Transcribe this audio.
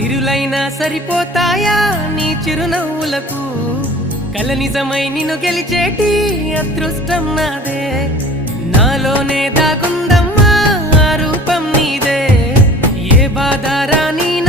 సిరులైనా సరిపోతాయా నీ చిరునవ్వులకు కల నిజమై నిన్ను గెలిచేటి అదృష్టం నాదే నాలోనే దాగుందమ్మా ఆ రూపం నీదే ఏ బాధ రాని